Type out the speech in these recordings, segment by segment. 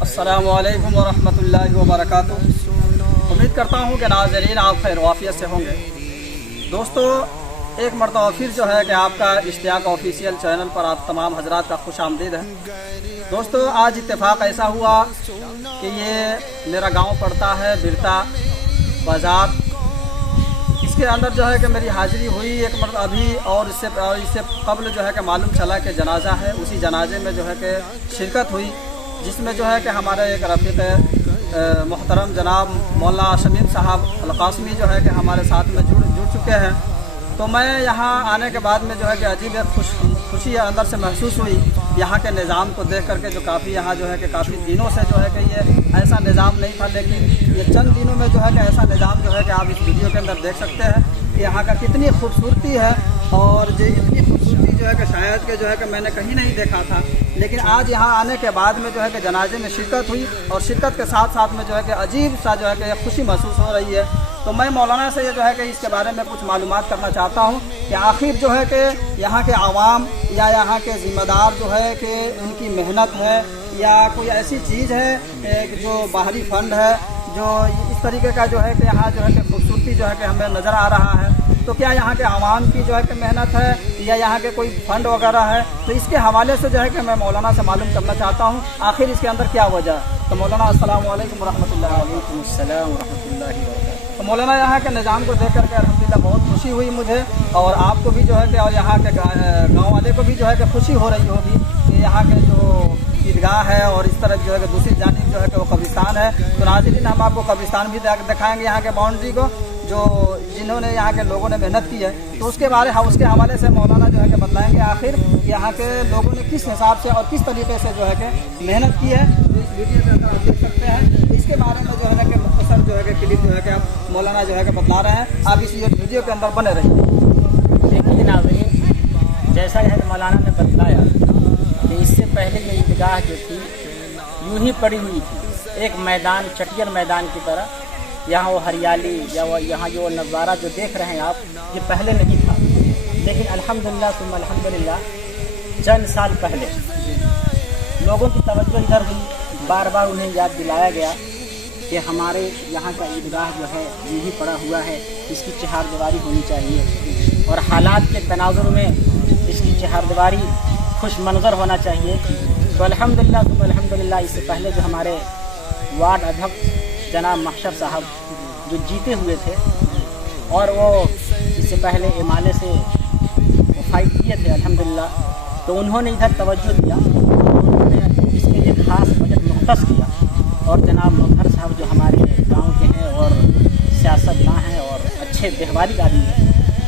अस्सलामु अलैकुम वरहमतुल्लाहि वबरकातुहू। उम्मीद करता हूँ कि नाज़रीन आप खैर वाफ़ियत से होंगे। दोस्तों, एक मरतबा फिर जो है कि आपका इश्तियाक ऑफिशियल चैनल पर आप तमाम हजरात का खुश आमदीद है। दोस्तों, आज इत्तेफाक ऐसा हुआ कि ये मेरा गांव पड़ता है बिरता बाज़ार। इसके अंदर जो है कि मेरी हाज़िरी हुई एक मरतबा अभी, और इससे कबल जो है कि मालूम चला कि जनाजा है। उसी जनाजे में जो है कि शिरकत हुई, जिसमें जो है कि हमारे एक रफ़ीक़ मोहतरम जनाब मौलाना शमीम साहब अलकासमी जो है कि हमारे साथ में जुड़ चुके हैं। तो मैं यहाँ आने के बाद में जो है कि अजीब एक खुशी अंदर से महसूस हुई यहाँ के निज़ाम को देख करके, जो काफ़ी यहाँ जो है कि काफ़ी दिनों से जो है कि ये ऐसा निज़ाम नहीं था, लेकिन ये चंद दिनों में जो है कि ऐसा निज़ाम जो है कि आप इस वीडियो के अंदर देख सकते हैं कि यहाँ का कितनी खूबसूरती है। और जो इतनी खूबसूरती जो है कि शायद कि जो है कि मैंने कहीं नहीं देखा था। लेकिन आज यहाँ आने के बाद में जो है कि जनाजे में शिरकत हुई, और शिरकत के साथ साथ में जो है कि अजीब सा जो है कि खुशी महसूस हो रही है। तो मैं मौलाना से ये जो है कि इसके बारे में कुछ मालूमात करना चाहता हूँ कि आखिर जो है कि यहाँ के आवाम या यहाँ के ज़िम्मेदार जो है कि उनकी मेहनत है या कोई ऐसी चीज़ है जो बाहरी फ़ंड है जो इस तरीके का जो है कि यहाँ जो है कि खूबसूरती जो है कि हमें नज़र आ रहा है। तो क्या यहाँ के आवाम की जो है कि मेहनत है या यहाँ के कोई फ़ंड वगैरह है? तो इसके हवाले से जो है कि मैं मौलाना से मालूम करना चाहता हूँ आखिर इसके अंदर क्या वजह है। तो मौलाना अस्सलामु अलैकुम रहमतुल्लाहि तो मौलाना, यहाँ के निज़ाम को देख करके अल्हम्दुलिल्लाह बहुत खुशी हुई मुझे, और आपको भी जो है कि और यहाँ के गाँव वाले को भी जो है कि खुशी हो रही होगी कि यहाँ के जो ईदगाह है और इस तरफ जो है कि दूसरी जानिब जो है कि वो कब्रिस्तान है। तो नाज़रीन, हम आपको कब्रिस्तान भी दिखाएंगे यहाँ के बाउंड्री को, जो जिन्होंने यहाँ के लोगों ने मेहनत की है। तो उसके हवाले से मौलाना जो है कि बताएंगे आखिर यहाँ के लोगों ने किस हिसाब से और किस तरीके से जो है कि मेहनत की है। इस वीडियो के अंदर आप देख सकते हैं। इसके बारे में जो है कि मुख्तसर जो है कि क्लिप जो है कि आप मौलाना जो है कि बता रहे हैं। आप इस वीडियो के अंदर बने रहिए। देखिए नाज़रीन, जैसा है मौलाना ने बतलाया कि इससे पहले ये ईदगाह जो थी यूं ही पड़ी हुई थी, एक मैदान, चटियर मैदान की तरह। यहाँ वो हरियाली या वो यहाँ जो नज़ारा जो देख रहे हैं आप, ये पहले नहीं था। लेकिन अल्हम्दुलिल्लाह सुम्मा अल्हम्दुलिल्लाह चंद साल पहले लोगों की तवज्जो इधर हुई, बार बार उन्हें याद दिलाया गया कि हमारे यहाँ का ईदगाह जो है यूं ही पड़ा हुआ है, इसकी चहारदीवारी होनी चाहिए, और हालात के तनाजुर में इसकी चहारदीवारी खुश मंजर होना चाहिए। तो अल्हम्दुलिल्लाह सुम्मा अल्हम्दुलिल्लाह इससे पहले जो हमारे वार्ड अध्यक्ष जनाब महशर साहब जो जीते हुए थे, और वो इससे पहले इमाले से वो फाइट किए थे अल्हम्दुलिल्लाह, तो उन्होंने इधर तवज्जो दिया, उन्होंने इसके लिए ख़ास बजट मुख्तस किया। और जनाब मुखर साहब जो हमारे गांव के हैं और सियासतदान हैं और अच्छे व्यवहारिक आदमी हैं,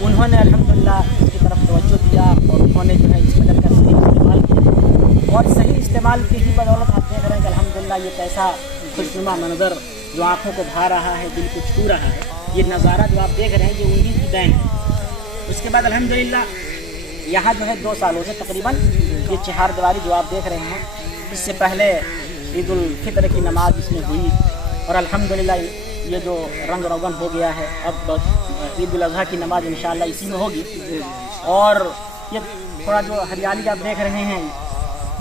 उन्होंने अल्हम्दुलिल्लाह इसकी तरफ तवज्जो दिया, और उन्होंने जो है इस बजट का सही इस्तेमाल किया। और सही इस्तेमाल की ही बदौलत आप देख रहे हैं कि अल्हम्दुलिल्लाह ये कैसा खुशनुमा मंजर जो आँखों को भा रहा है, दिल को छू रहा है, ये नज़ारा जो आप देख रहे हैं ये उन्हीं की देन है। उसके बाद अल्हम्दुलिल्लाह यहाँ जो है 2 सालों से तकरीबन ये चहारदीवारी जो आप देख रहे हैं, इससे पहले ईद उल फितर की नमाज इसमें हुई, और अल्हम्दुलिल्लाह ये जो रंग रोगन हो गया है, अब ईद उल अज़हा की नमाज इंशाअल्लाह इसी में होगी। और ये थोड़ा जो हरियाली आप देख रहे हैं,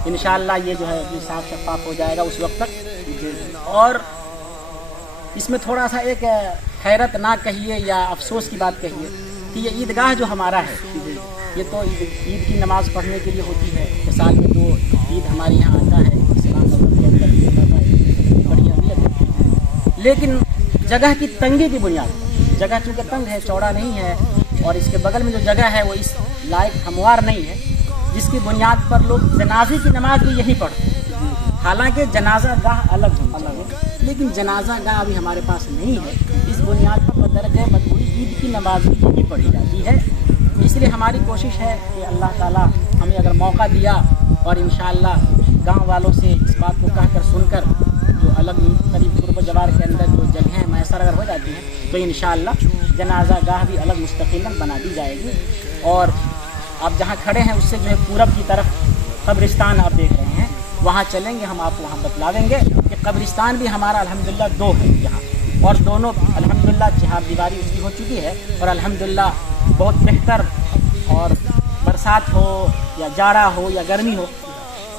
इंशाअल्लाह ये जो है ये साफ शफाफ हो जाएगा उस वक्त तक। और इसमें थोड़ा सा एक हैरत ना कहिए या अफसोस की बात कहिए कि ये ईदगाह जो हमारा है, ये तो ईद की नमाज़ पढ़ने के लिए होती है कि साल में 2 ईद हमारे यहाँ आता है, इस्लाम मज़हब के अंदर बड़ी अहमियत है। लेकिन जगह की तंगी की बुनियाद पर, जगह चूँकि तंग है, चौड़ा नहीं है, और इसके बगल में जो जगह है वो इस लायक हमवार नहीं है, जिसकी बुनियाद पर लोग जनाजे की नमाज भी यहीं पढ़ते हैं। हालांकि जनाजा गाह अलग है, लेकिन जनाजा गाह अभी हमारे पास नहीं है। इस बुनियाद पर बदरजे मजबूरी ईद की नमाज भी यहीं पढ़ी जाती है। इसलिए हमारी कोशिश है कि अल्लाह ताला हमें अगर मौका दिया, और इंशाअल्लाह गांव वालों से इस बात को कहकर सुनकर जो अलग करीब कुर्ब जवार के अंदर जो जगहें मैसर अगर हो जाती हैं, तो इंशाअल्लाह जनाजा गाह भी अलग मुस्तकिलन बना दी जाएगी। और आप जहाँ खड़े हैं उससे जो है पूरब की तरफ कब्रिस्तान आप देख रहे हैं, वहाँ चलेंगे, हम आपको वहाँ बतलावेंगे कि कब्रिस्तान भी हमारा अल्हम्दुलिल्लाह 2 है यहाँ, और दोनों अल्हम्दुलिल्लाह चहारदीवारी उसकी हो चुकी है, और अल्हम्दुलिल्लाह बहुत बेहतर। और बरसात हो या जाड़ा हो या गर्मी हो,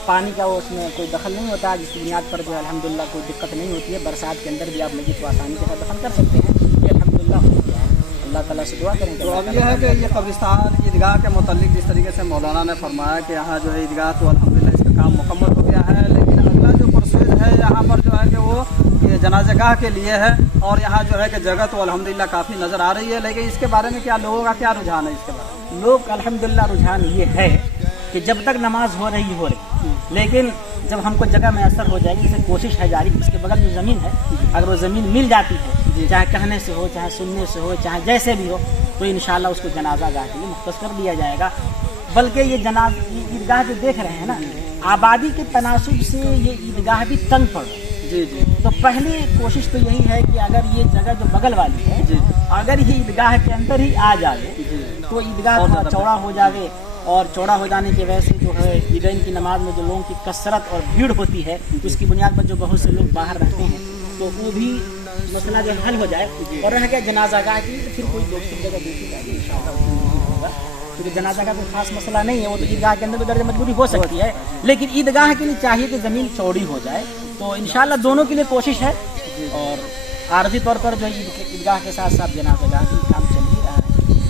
पानी का वो उसमें कोई दखल नहीं होता, जिसकी बुनियाद पर जो है अल्हम्दुलिल्लाह कोई दिक्कत नहीं होती है। बरसात के अंदर भी आप मस्जिद को आसानी के साथ दफन कर सकते हैं। ये अल्हम्दुलिल्लाह हो गया है। अल्लाह ताला से दुआ करें। तो अब यह है कि ये कब्रिस्तान ईदगाह के मुतालिक जिस तरीके से मौलाना ने फरमाया कि यहाँ जो है ईदगाह तो अल्हम्दुलिल्लाह इसका काम मुकम्मल हो गया है, लेकिन अगला जो प्रोसेस है यहाँ पर जो है कि वो ये जनाज़गाह के लिए है, और यहाँ जो है कि जगह तो अल्हम्दुलिल्लाह काफ़ी नज़र आ रही है, लेकिन इसके बारे में क्या लोगों का क्या रुझान है इसके बारे में? लोग अल्हम्दुलिल्लाह रुझान ये है कि जब तक नमाज हो रही, लेकिन जब हमको जगह मैसर हो जाएगी, जैसे कोशिश है जारी, इसके बगल में ज़मीन है, अगर वो ज़मीन मिल जाती है, चाहे कहने से हो, चाहे सुनने से हो, चाहे जैसे भी हो, तो इंशाअल्लाह उसको जनाजा गाह के लिए मुख्तस कर दिया जाएगा। बल्कि ये ईदगाह जो देख रहे हैं ना, आबादी के तनासुब से ये ईदगाह भी तंग पड़ रही है। जी जी। तो पहली कोशिश तो यही है कि अगर ये जगह जो बगल वाली है, अगर ये ईदगाह के अंदर ही आ जाए तो ईदगाह थोड़ा चौड़ा हो जाए, और चौड़ा हो जाने की वजह से जो है ईदैन की नमाज में जो लोगों की कसरत और भीड़ होती है, उसकी बुनियाद पर जो बहुत से लोग बाहर रहते हैं, तो वो भी मसला जो हल हो जाए। और रह गया जनाज़ागाह की, तो फिर कोई दूसरी जगह देखी जाएगी इंशाअल्लाह, क्योंकि जनाजा का कोई खास मसला नहीं है, वो तो ईदगाह के अंदर भी दर्ज मजबूरी हो सकती है, लेकिन ईदगाह के लिए चाहिए कि ज़मीन चौड़ी हो जाए। तो इंशाअल्लाह दोनों के लिए कोशिश है, और आर्जी तौर पर जो है ईदगाह के साथ साथ जनाज़ागाह का काम चल ही रहा है।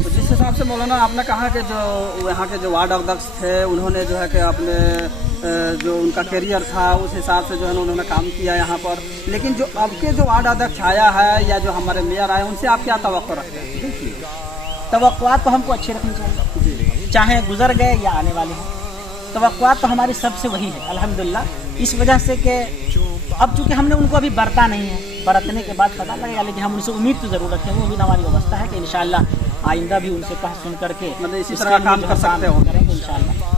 तो जिस हिसाब से मौलाना आपने कहा कि जो यहाँ के जो वार्ड अध्यक्ष थे, उन्होंने जो है कि अपने जो उनका करियर था उस हिसाब से जो है उन्होंने काम किया यहाँ पर, लेकिन जो अब के जो वार्ड अध्यक्ष आया है या जो हमारे मेयर आए, उनसे आप क्या तवक्को रखते हैं? देखिए, तवक्कुआत तो हमको अच्छे रखने चाहिए, चाहे गुजर गए या आने वाले हैं। तवक्कुआत तो हमारी सबसे वही है अल्हम्दुलिल्लाह, इस वजह से कि अब चूँकि हमने उनको अभी बरता नहीं है, बरतने के बाद पता लगेगा, लेकिन हम उनसे उम्मीद तो ज़रूर रखें। वो उम्मीद हमारी व्यवस्था है कि इंशाअल्लाह आइंदा भी उनसे कह सुन करके मतलब इसी तरह काम कर सकते हो करेंगे इंशाअल्लाह।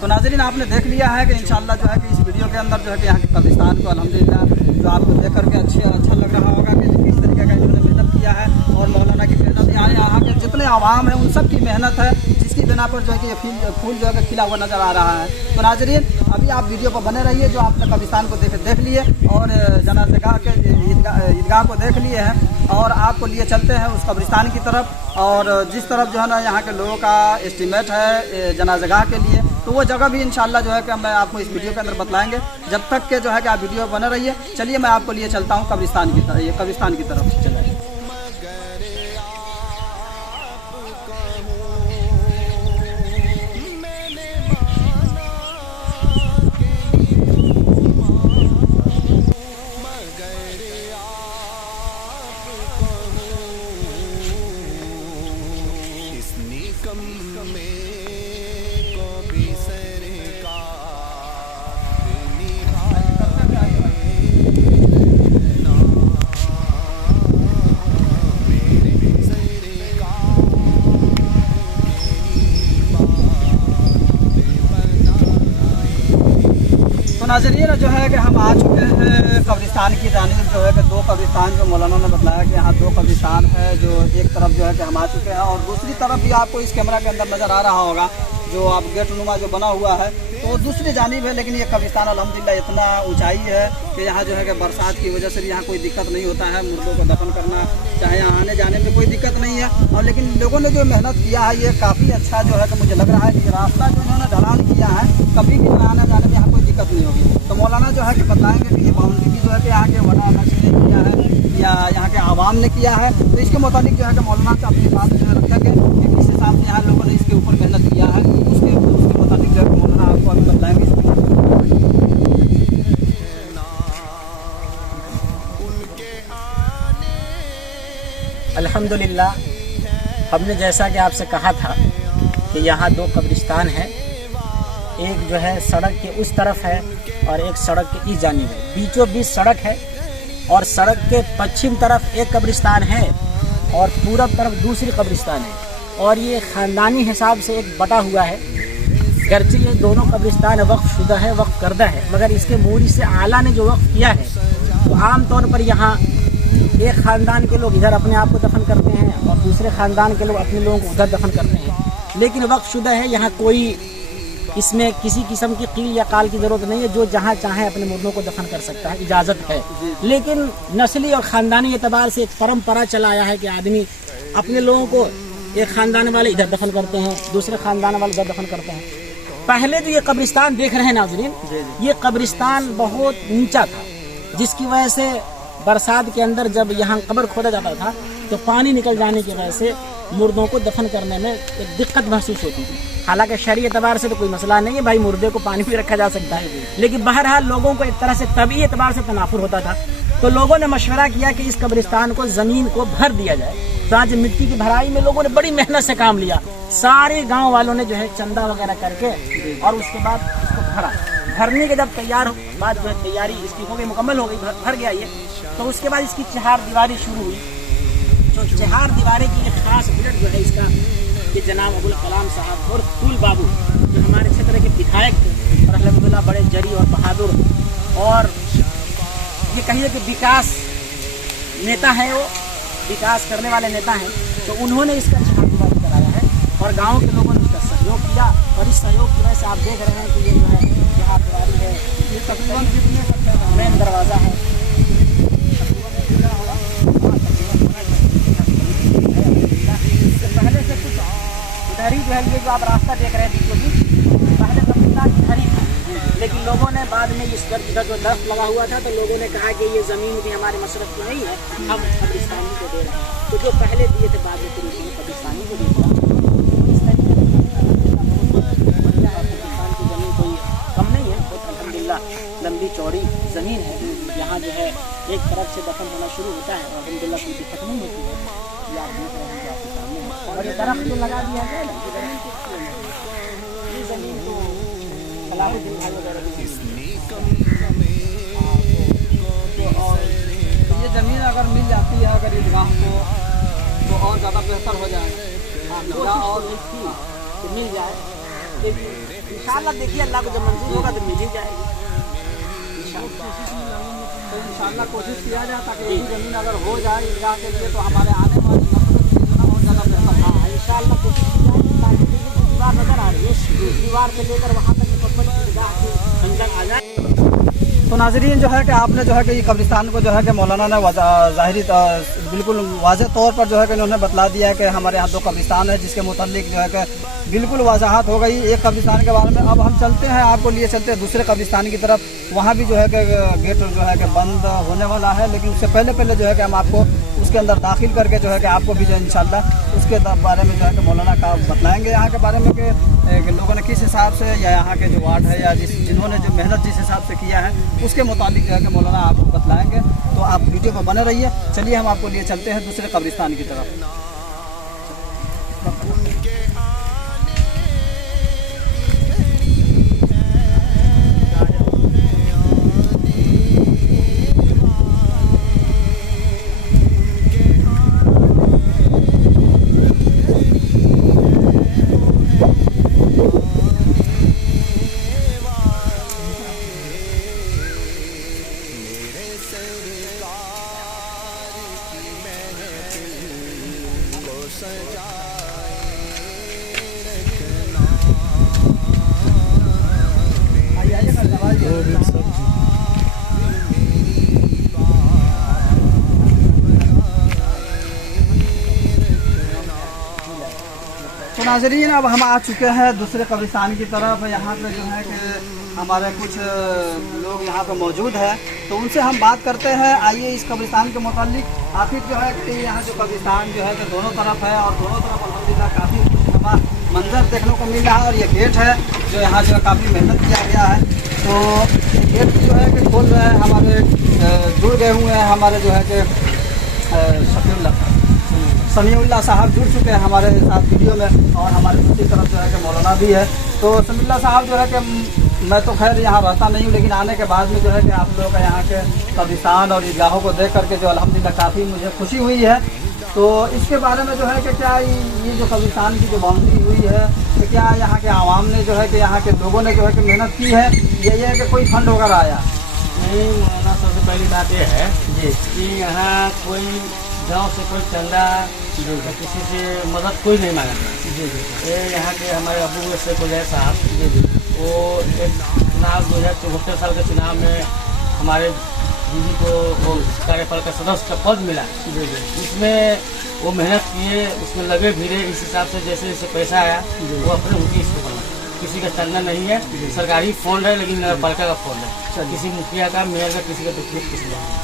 तो नाज़रीन, आपने देख लिया है कि इंशाअल्लाह जो है कि इस वीडियो के अंदर जो है कि यहाँ के कब्रिस्तान को अल्हम्दुलिल्लाह जो आपको देख करके अच्छा लग रहा होगा कि किस तरीके का इन्होंने मेहनत किया है, और मौलाना की मेहनत, यहाँ के जितने आवाम है उन सब की मेहनत है, जिसकी बिना पर जो है कि ये फूल जो है खिला हुआ नज़र आ रहा है। तो नाज़रीन, अभी आप वीडियो पर बने रहिए, जो आपने कब्रिस्तान को देख लिए और जनाज़गाह के ईदगाह को देख लिए हैं, और आपको लिए चलते हैं उस कब्रिस्तान की तरफ, और जिस तरफ जो है ना यहाँ के लोगों का एस्टीमेट है जनाज़गाह के लिए, तो वो जगह भी इंशाअल्लाह जो है कि मैं आपको इस वीडियो के अंदर बतलाएंगे। जब तक के जो है कि आप वीडियो बने रहिए। चलिए मैं आपको लिए चलता हूँ कब्रिस्तान की तरफ। चलिए। नाज़रीन, जो है कि हम आ चुके हैं कब्रिस्तान की जानिब, जो है कि दो कब्रिस्तान जो मौलाना ने बताया कि यहाँ दो कब्रिस्तान है, जो एक तरफ जो है कि हम आ चुके हैं, और दूसरी तरफ भी आपको इस कैमरा के अंदर नज़र आ रहा होगा जो आप गेट नुमा जो बना हुआ है, तो दूसरी जानिब है। लेकिन ये कब्रिस्तान अल्हम्दुलिल्लाह इतना ऊंचाई है कि यहाँ जो है कि बरसात की वजह से भी यहाँ कोई दिक्कत नहीं होता है, मुर्दों को दफन करना चाहे यहाँ आने जाने में कोई दिक्कत नहीं है। और लेकिन लोगों ने जो मेहनत किया है ये काफ़ी अच्छा जो है कि मुझे लग रहा है कि रास्ता जो इन्होंने ढलान किया है, कभी भी आने जाने में यहाँ कोई दिक्कत नहीं होगी। तो मौलाना जो है कि बताएंगे कि ये बाउंड्री भी जो है कि यहाँ के वड़ा नक्श ने किया है या यहाँ के आवाम ने किया है, तो इसके मुताबिक जो है कि मौलाना से अपनी बात जो है रखेंगे कि किस हिसाब से यहाँ लोगों ने इसके ऊपर मेहनत किया है, उसके मुताबिक जो है कि मौलाना आपको अभी बताएंगे। अल्हम्दुलिल्लाह, हमने जैसा कि आपसे कहा था कि यहाँ दो कब्रिस्तान हैं, एक जो है सड़क के उस तरफ है और एक सड़क के इस जानिब है, बीचों बीच सड़क है, और सड़क के पश्चिम तरफ एक कब्रिस्तान है और पूरब तरफ दूसरी कब्रिस्तान है, और ये ख़ानदानी हिसाब से एक बटा हुआ है। गर्चे ये दोनों कब्रिस्तान वक्फ शुदा है, वक्फ करदा है, मगर इसके मूरी से आला ने जो वक्फ किया है, तो आम तौर पर यहाँ एक ख़ानदान के लोग इधर अपने आप को दफन करते हैं और दूसरे ख़ानदान के लोग अपने लोगों को उधर दफन करते हैं। लेकिन वक्फ शुदा है, यहाँ कोई इसमें किसी किस्म की कील या काल की ज़रूरत नहीं है, जो जहाँ चाहे अपने मुर्दों को दफन कर सकता है, इजाज़त है। लेकिन नस्ली और ख़ानदानी एतबार से एक परंपरा चला आया है कि आदमी अपने लोगों को एक ख़ानदान वाले इधर दफन करते हैं, दूसरे ख़ानदान वाले इधर दफन करते हैं। पहले जो ये कब्रिस्तान देख रहे हैं नाज़रीन, ये कब्रिस्तान बहुत ऊंचा था, जिसकी वजह से बरसात के अंदर जब यहाँ कब्र खोदा जाता था तो पानी निकल जाने की वजह से मुर्दों को दफन करने में एक दिक्कत महसूस होती थी। हालांकि शरई एतबार से तो कोई मसला नहीं है भाई, मुर्दे को पानी में रखा जा सकता है, लेकिन बहरहाल लोगों को एक तरह से तबी एतबार से तनाफुर होता था। तो लोगों ने मशवरा किया कि इस कब्रिस्तान को ज़मीन को भर दिया जाए। तो आज मिट्टी की भराई में लोगों ने बड़ी मेहनत से काम लिया, सारे गाँव वालों ने जो है चंदा वगैरह करके और उसके बाद इसको भरा। भरने के जब तैयार बात जो है तैयारी इसकी हो गई, मुकम्मल हो गई, भर गया ये, तो उसके बाद इसकी चहार दीवारी शुरू हुई। तो चहार दीवारी की एक खास मिनट जो है इसका कि जनाब अबुल कलाम साहब और फूल बाबू जो हमारे क्षेत्र के विधायक थे और अल्हम्दुलिल्लाह बड़े जरी और बहादुर और ये कहिए कि विकास नेता है, वो विकास करने वाले नेता हैं, तो उन्होंने इसका चहार दीवारी कराया है और गाँव के लोगों ने इसका सहयोग किया। और इस सहयोग की वजह से आप देख रहे हैं कि ये जो है चहार दीवारी है, ये तकरीबन कितने मेन दरवाज़ा है, पहले से कुछ इधर ही जो है ये जो आप रास्ता देख रहे हैं बीचों बीच, पहले कब्रिस्तान इधर ही था, लेकिन लोगों ने बाद में इस इधर जो दर्ख्त लगा हुआ था तो लोगों ने कहा कि ये ज़मीन भी हमारे मशरक़ की नहीं है, हम कब्रिस्तानी को दे रहे हैं। तो जो पहले दिए थे बाद में फिर उसने कब्रिस्तानी को दे दिया। इस तरीके से कब्रिस्तान की ज़मीन कोई कम नहीं है, बहुत अल्हम्दुलिल्लाह लंबी चौड़ी ज़मीन है। यहाँ जो है एक तरफ से दफन होना शुरू होता है और अल्हम्दुलिल्लाह कोई दिक्कत नहीं होती है। ये आप देख रहे हैं आपके सामने, और ये दरख्त जो लगा दिया गया ना, ये ज़मीन तो सलाहुद्दीन भाई वगैरह की ये ज़मीन अगर मिल जाती है अगर ईदगाह को तो और ज़्यादा बेहतर हो जाएगा। हाँ, और थी कि मिल जाए, लेकिन इंशाअल्लाह देखिए अल्लाह को जब मंजूर होगा तो मिल ही जाएगी तो इंशाअल्लाह कोशिश किया जाए ताकि ये ज़मीन अगर हो जाए ईदगाह के लिए तो हमारे आने वाली बहुत ज़्यादा बेहतर। हाँ इंशाअल्लाह कोशिश की जाएगी ताकि दीवार नजर आ रही है, दीवार से लेकर वहाँ तक मुकम्मल ईदगाह की संजंग आ जाए। तो नाज़रीन जो है कि आपने जो है कि ये कब्रिस्तान को जो है कि मौलाना ने ज़ाहिरी बिल्कुल वाज़ेह तौर पर जो है कि उन्होंने बतला दिया है कि हमारे यहाँ 2 कब्रिस्तान है, जिसके मुताल्लिक जो है कि बिल्कुल वजाहत हो गई एक कब्रिस्तान के बारे में। अब हम चलते हैं, आपको लिए चलते हैं दूसरे कब्रिस्तान की तरफ। वहाँ भी जो है कि गेट जो है कि बंद होने वाला है, लेकिन उससे पहले जो है कि हम आपको उसके अंदर दाखिल करके जो है कि आपको भी जो इंशाअल्लाह उसके बारे में जो है कि मौलाना का बतलाएँगे यहाँ के बारे में कि लोगों ने किस हिसाब से या यहाँ के जो वार्ड है या जिन्होंने जो मेहनत जिस हिसाब से किया है उसके मुताबिक जो है कि मौलाना आपको बतलाएँगे। तो आप वीडियो पर बने रहिए। चलिए हम आपको लिए चलते हैं दूसरे कब्रिस्तान की तरफ। तो नाज़रीन अब हम आ चुके हैं दूसरे कब्रिस्तान की तरफ। यहाँ पे जो है कि हमारे कुछ लोग यहाँ पे मौजूद है, तो उनसे हम बात करते हैं। आइए इस कब्रिस्तान के मुतालिक। आखिर जो है कि यहाँ जो कब्रिस्तान जो है कि दोनों तरफ है और दोनों तरफ अल्हम्दुलिल्लाह काफ़ी खुशनुमा मंजर देखने को मिल रहा है। और ये गेट है जो यहाँ जो है काफ़ी मेहनत किया गया है। तो गेट जो है कि खोल रहे हैं हमारे जुड़ गए हुए हैं हमारे जो है कि समीउल्लाह साहब जुड़ चुके हैं हमारे साथ वीडियो में, और हमारे दूसरी तरफ जो है कि मौलाना भी है। तो समीउल्लाह साहब जो है कि मैं तो खैर यहाँ रहता नहीं हूँ, लेकिन आने के बाद में जो है कि आप लोगों का यहाँ के कब्रिस्तान और ईदगाहों को देख करके जो अल्हम्दुलिल्लाह काफ़ी मुझे खुशी हुई है। तो इसके बारे में जो है कि क्या ये जो कब्रिस्तान की जो बाउंड्री हुई है तो क्या यहाँ के आवाम ने जो है कि यहाँ के लोगों ने जो है कि मेहनत की है, ये है कि कोई फंड वगैरह आया? नहीं मौलाना, सबसे पहली बात यह है जी कि यहाँ कोई गांव से कोई चंदा या किसी से मदद कोई नहीं मांगा था। जी जी ये यहाँ के हमारे अबू से गुजर साहब जी जी वो एक चुनाव 2074 साल के चुनाव में हमारे दीदी को वो कार्यपाल का सदस्य का पद मिला। जी जी उसमें वो मेहनत किए, उसमें लगे भिड़े, इस हिसाब से जैसे जैसे पैसा आया वो अपने उनकी इसको बना। किसी का चलना नहीं है, सरकारी फोन है लेकिन नगर पालिका का फोन है, किसी मुखिया का, मेयर का, किसी का तकलीफ किसी का।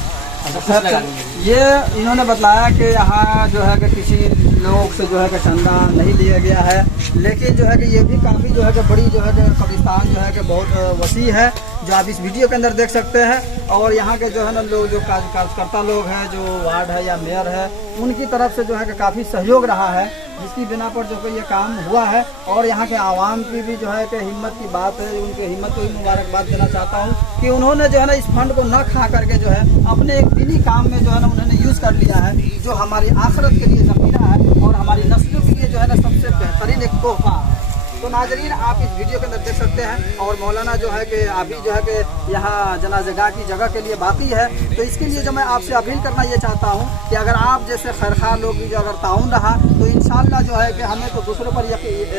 ये इन्होंने बताया कि यहाँ जो है कि किसी लोग से जो है कि चंदा नहीं लिया गया है, लेकिन जो है कि ये भी काफ़ी जो है कि बड़ी जो है कि कब्रिस्तान जो है कि बहुत वसी है, जो आप इस वीडियो के अंदर देख सकते हैं। और यहाँ के जो है ना लोग, जो कार्यकर्ता लोग हैं, जो वार्ड है या मेयर है, उनकी तरफ से जो है कि काफ़ी सहयोग रहा है, जिसकी बिना पर जो कि ये काम हुआ है। और यहाँ के आवाम की भी जो है कि हिम्मत की बात है, उनके हिम्मत को भी मुबारकबाद देना चाहता हूँ कि उन्होंने जो है ना इस फंड को न खा करके जो है अपने एक दीनी काम में जो है ना उन्होंने यूज़ कर लिया है, जो हमारी आखिरत के लिए ज़मीना है और हमारी नस्लों के लिए जो है ना सबसे बेहतरीन एक तोहफा है। तो नाजरीन, आप इस वीडियो के अंदर देख सकते हैं। और मौलाना जो है कि अभी जो है कि यहाँ जनाज़गाह की जगह के लिए बाकी है, तो इसके लिए जो मैं आपसे अपील करना ये चाहता हूँ कि अगर आप जैसे खैरखा लोग भी जो अगर ताउन रहा तो इंशाअल्लाह जो है कि हमें तो दूसरों पर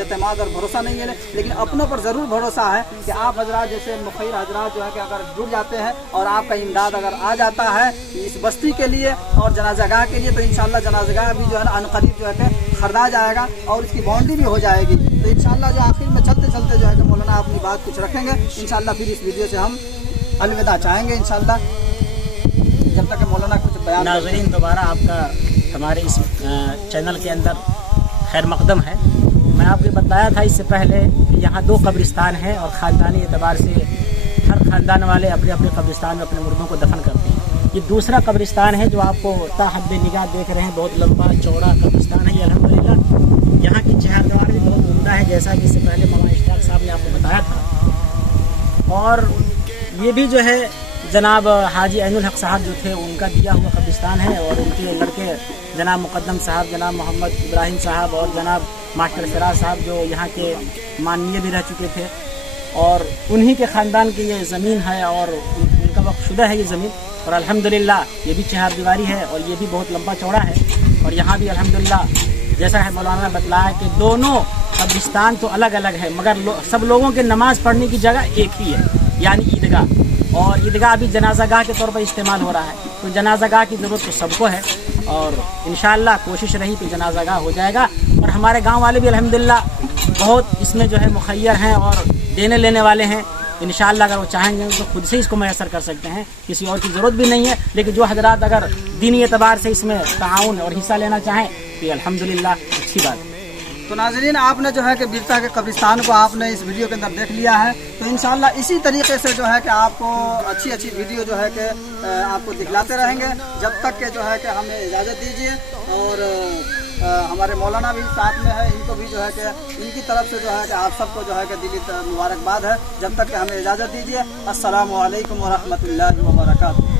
एतमाद और भरोसा नहीं है, लेकिन अपनों पर ज़रूर भरोसा है कि आप हजरात जैसे मुखिर हजरात जो है कि अगर जुड़ जाते हैं और आपका इमदाद अगर आ जाता है इस बस्ती के लिए और जनाज़गाह के लिए, तो इंशाअल्लाह जनाज़गाह भी जो है ना अनक़रीब जो है कि खरीदा जाएगा और इसकी बाउंड्री भी हो जाएगी। तो इंशाअल्लाह जो आखिर में चलते चलते जो है कि मौलाना अपनी बात कुछ रखेंगे इंशाअल्लाह, फिर इस वीडियो से हम अलविदा चाहेंगे इंशाअल्लाह, जब तक मौलाना कुछ बयान। नाज़रीन, दोबारा आपका हमारे इस चैनल के अंदर खैर मकदम है। मैं आपको बताया था इससे पहले कि यहाँ 2 कब्रिस्तान हैं और ख़ानदानी एतबार से हर ख़ानदान वाले अपने अपने कब्रिस्तान में अपने मुर्दों को दफन करते हैं। ये दूसरा कब्रिस्तान है जो आपको ताहद निगाह देख रहे हैं, बहुत लंबा चौड़ा कब्रिस्तान है ये अल्हम्दुलिल्लाह। यहाँ की चहारदीवार भी बहुत उम्दा है, जैसा कि इससे पहले मौलाना इश्तियाक साहब ने आपको बताया था। और ये भी जो है जनाब हाजी ऐनुल हक साहब जो थे उनका दिया हुआ कब्रिस्तान है, और उनके लड़के जनाब मुक़द्दम साहब, जनाब मोहम्मद इब्राहिम साहब और जनाब मास्टर सिराज साहब जो यहाँ के माननीय भी रह चुके थे, और उन्हीं के ख़ानदान की ये ज़मीन है और उनका वक्फ़शुदा है ये ज़मीन। और अल्हम्दुलिल्लाह ये भी चहारदीवारी है और ये भी बहुत लंबा चौड़ा है। और यहाँ भी अल्हम्दुलिल्लाह जैसा है मौलाना ने बतलाया कि दोनों कब्रिस्तान तो अलग अलग है, मगर सब लोगों के नमाज़ पढ़ने की जगह एक ही है, यानी ईदगाह। और ईदगाह भी जनाज़ागाह के तौर पर इस्तेमाल हो रहा है, तो जनाज़ागाह की ज़रूरत तो सबको है और इंशाअल्लाह कोशिश रही तो जनाज़ागाह हो जाएगा। और हमारे गाँव वाले भी अल्हम्दुलिल्लाह बहुत इसमें जो है मुखय्यर हैं और देने लेने वाले हैं। इंशाअल्लाह अगर वो चाहेंगे तो खुद से इसको मैसर कर सकते हैं, किसी और की ज़रूरत भी नहीं है। लेकिन जो हजरात अगर दीनी एतबार से इसमें ताउन और हिस्सा लेना चाहें तो अल्हम्दुलिल्लाह अच्छी बात है। तो नाज़रीन, आपने जो है कि बिरता के कब्रिस्तान को आपने इस वीडियो के अंदर देख लिया है, तो इंशाअल्लाह इसी तरीके से जो है कि आपको अच्छी अच्छी वीडियो जो है कि आपको दिखलाते रहेंगे, जब तक कि जो है कि हमें इजाज़त दीजिए। और हमारे मौलाना भी साथ में है, इनको भी जो है कि इनकी तरफ से जो है कि आप सबको जो है कि दिली मुबारकबाद है, जब तक कि हमें इजाज़त दीजिए। अस्सलामु अलैकुम व रहमतुल्लाहि व बरकातुहू।